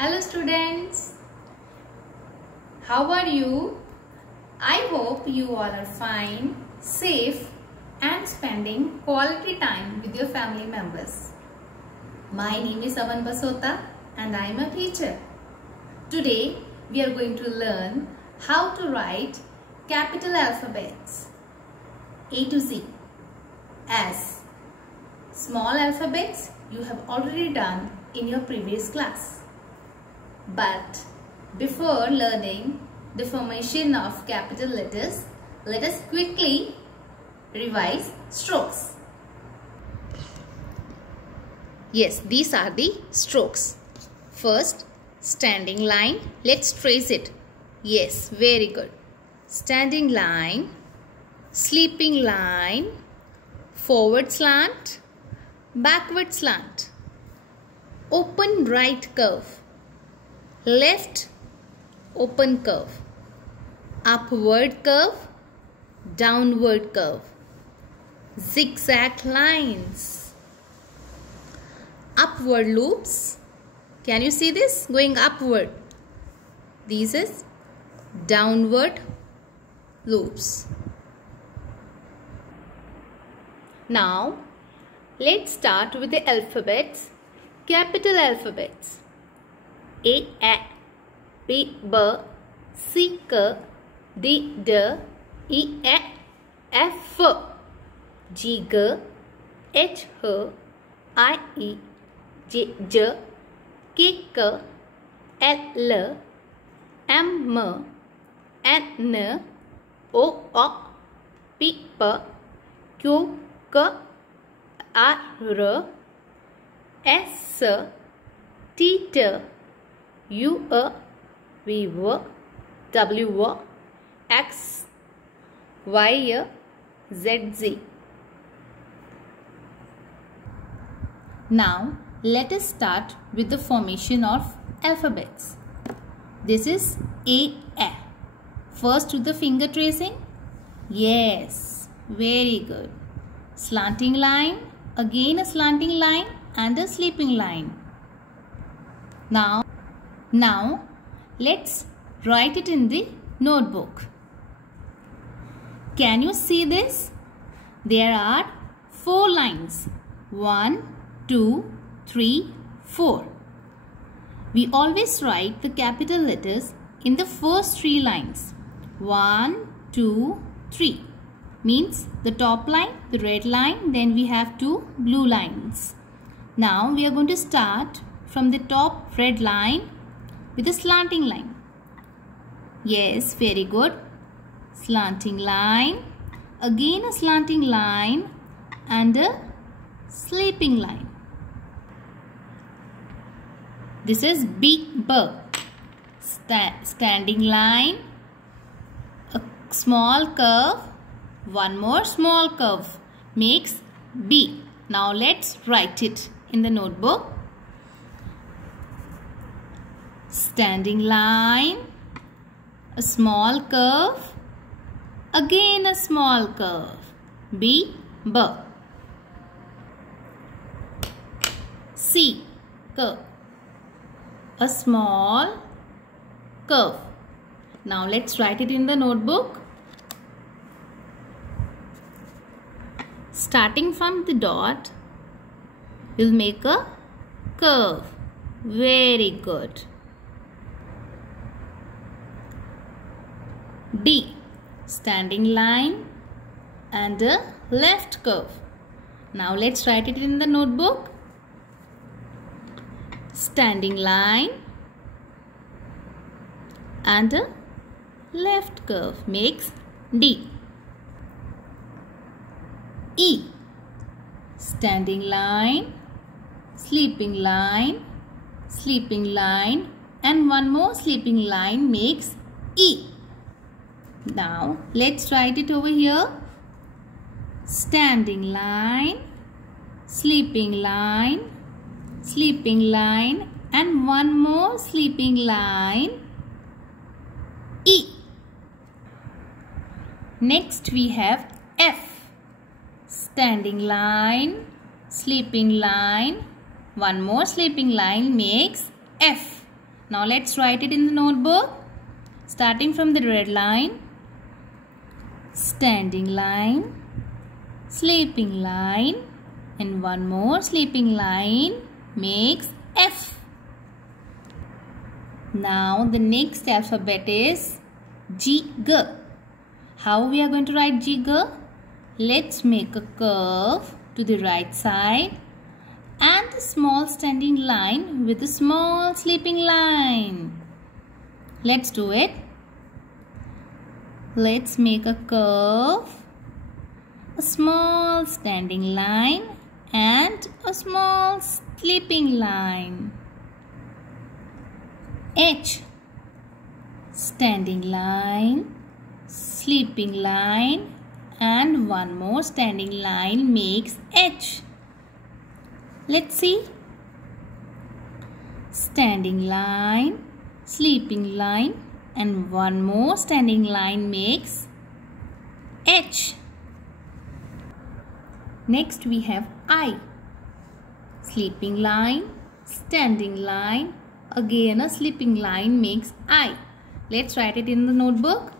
Hello students, how are you? I hope you all are fine, safe and spending quality time with your family members. My name is AlphabetsA and I am a teacher. Today we are going to learn how to write capital alphabets A to Z as small alphabets you have already done in your previous class. But before learning the formation of capital letters, let us quickly revise strokes. Yes, these are the strokes. First, standing line. Let's trace it. Yes, very good. Standing line, sleeping line, forward slant, backward slant, open right curve, left open curve, upward curve, downward curve, zigzag lines, upward loops. Can you see this? Going upward. This is downward loops. Now, let's start with the alphabets, capital alphabets. A, B, B, C, K, D, D, E, F, G, G, H, H, I, E, J, J, K, K, L, M, N, O, P, Q, K, R, S, T, U, V, W, X, Y, Z, Z. Now, let us start with the formation of alphabets. This is A. First with the finger tracing. Yes, very good. Slanting line, again a slanting line and a sleeping line. Now, let's write it in the notebook. Can you see this? There are 4 lines. 1, 2, 3, 4. We always write the capital letters in the first 3 lines. 1, 2, 3. Means the top line, the red line, then we have 2 blue lines. Now we are going to start from the top red line with a slanting line. Yes, very good. Slanting line, again a slanting line and a sleeping line. This is B, B. Standing line, a small curve, one more small curve makes B. Now let's write it in the notebook. Standing line, a small curve, again a small curve, B, B. C, K, a small curve. Now let's write it in the notebook. Starting from the dot, we'll make a curve. Very good. D, standing line and a left curve. Now let's write it in the notebook. Standing line and a left curve makes D. E, standing line, sleeping line and one more sleeping line makes E. Now let's write it over here. Standing line, sleeping line and one more sleeping line, E. Next we have F. Standing line, sleeping line, one more sleeping line makes F. Now let's write it in the notebook. Starting from the red line, standing line, sleeping line, and one more sleeping line makes F. Now the next alphabet is G, G. How we are going to write G, G? Let's make a curve to the right side and a small standing line with a small sleeping line. Let's do it. Let's make a curve, a small standing line and a small sleeping line. H, standing line, sleeping line, and one more standing line makes H. Let's see. Standing line, sleeping line, and one more standing line makes H. Next we have I. Sleeping line, standing line, again a sleeping line makes I. Let's write it in the notebook.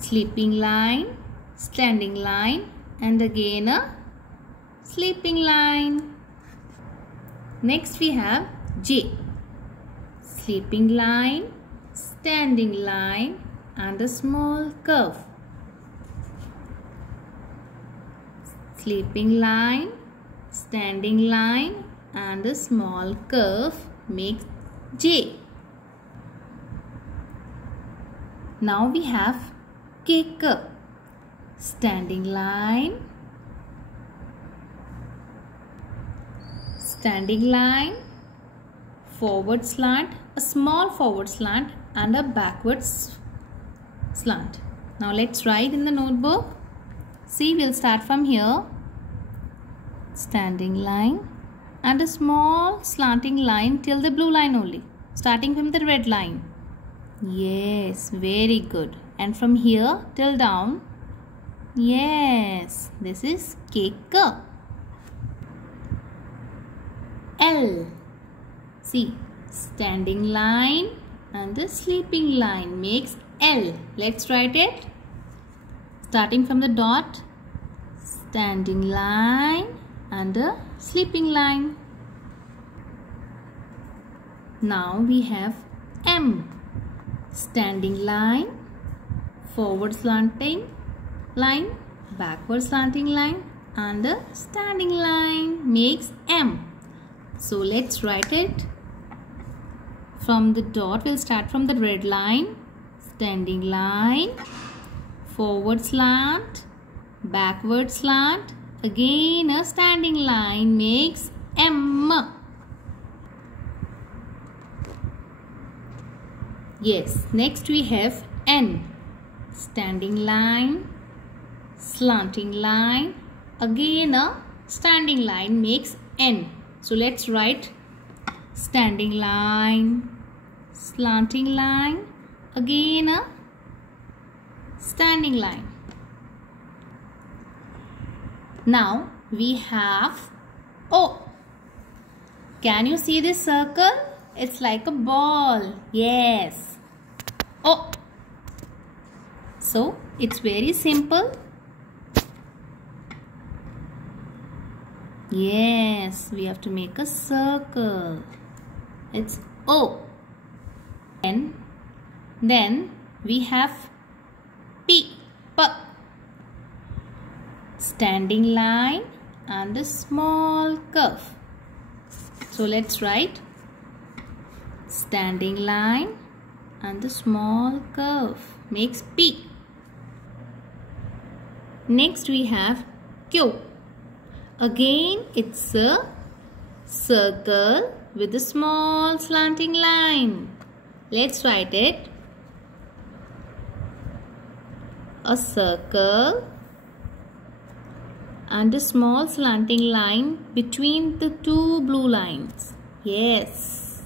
Sleeping line, standing line, and again a sleeping line. Next we have J. Sleeping line, standing line, and a small curve. Sleeping line, standing line, and a small curve makes J. Now we have K, K. Standing line, standing line, forward slant, a small forward slant and a backwards slant. Now let's write in the notebook. See, we'll start from here. Standing line and a small slanting line till the blue line only. Starting from the red line. Yes, very good. And from here till down. Yes, this is K, K. L. See, standing line and the sleeping line makes L. Let's write it. Starting from the dot, standing line and a sleeping line. Now we have M. Standing line, forward slanting line, backward slanting line, and a standing line makes M. So let's write it. From the dot, we'll start from the red line, standing line, forward slant, backward slant, again a standing line makes M. Yes, next we have N. Standing line, slanting line, again a standing line makes N. So let's write standing line, slanting line, again a standing line. Now we have O. Can you see this circle? It's like a ball. Yes. O. So it's very simple. Yes, we have to make a circle. It's O. Then we have P. P. Standing line and a small curve. So let's write standing line and the small curve makes P. Next we have Q. Again it's a circle with a small slanting line. Let's write it. A circle and a small slanting line between the two blue lines. Yes.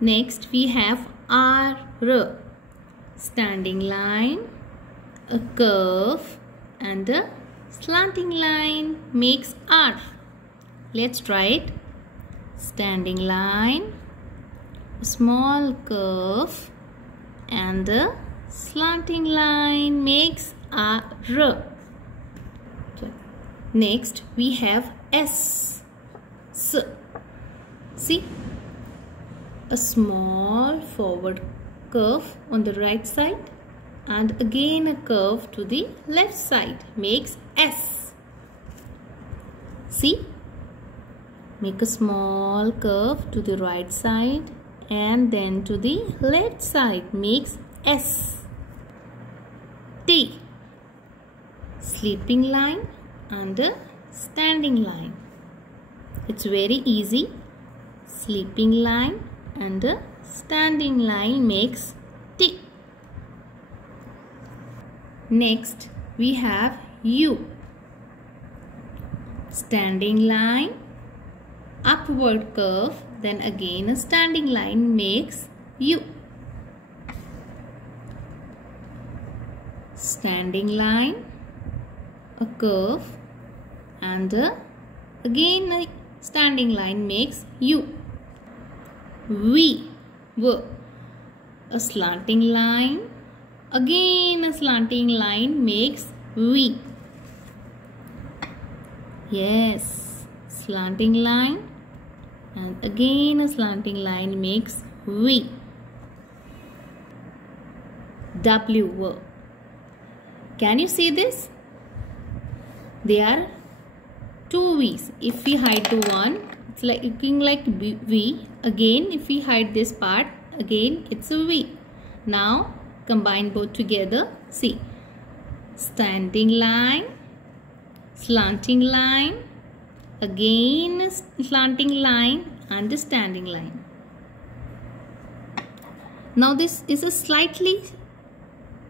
Next we have R. Standing line, a curve and a slanting line makes R. Let's try it. Standing line, small curve, and the slanting line makes R. Next we have S. See, a small forward curve on the right side and again a curve to the left side makes S. See, make a small curve to the right side and then to the left side makes S. T. Sleeping line and a standing line. It's very easy. Sleeping line and a standing line makes T. Next we have U. Standing line, upward curve, then again a standing line makes U. Standing line, a curve, and again a standing line makes U. V. A slanting line, again a slanting line makes V. Yes, slanting line and again a slanting line makes V. W. Can you see this? There are two V's. If we hide the one, it's looking like V. Again, if we hide this part, again it's a V. Now combine both together. See, standing line, slanting line, again a slanting line and a standing line. Now this is a slightly,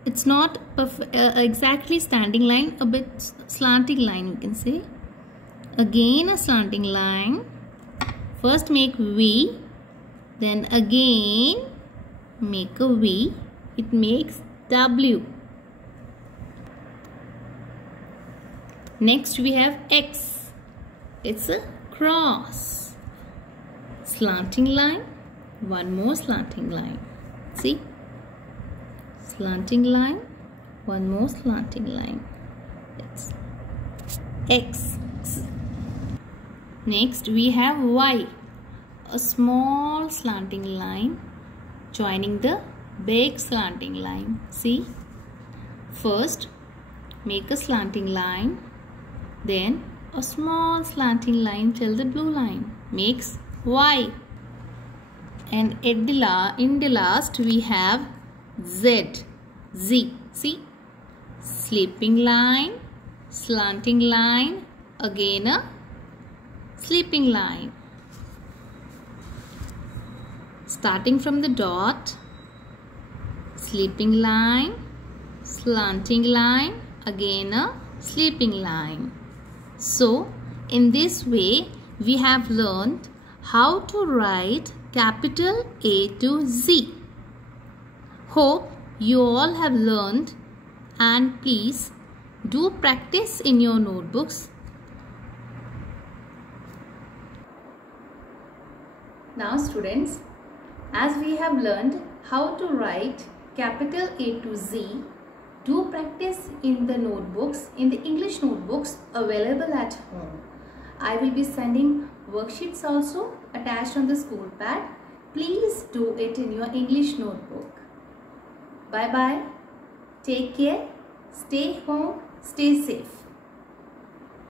it's not exactly standing line, a bit slanting line you can say. Again a slanting line, first make V, then again make a V, it makes W. Next we have X. It's a cross. Slanting line, one more slanting line. See? Slanting line, one more slanting line. It's X. Next we have Y. A small slanting line joining the big slanting line. See? First make a slanting line, then a small slanting line till the blue line makes Y. And in the last we have Z. See? Sleeping line, slanting line, again a sleeping line. Starting from the dot, sleeping line, slanting line, again a sleeping line. So, in this way, we have learned how to write capital A to Z. Hope you all have learned, and please do practice in your notebooks. Now students, as we have learned how to write capital A to Z, do practice in the notebooks, in the English notebooks available at home. I will be sending worksheets also attached on the school pad. Please do it in your English notebook. Bye bye. Take care. Stay home. Stay safe.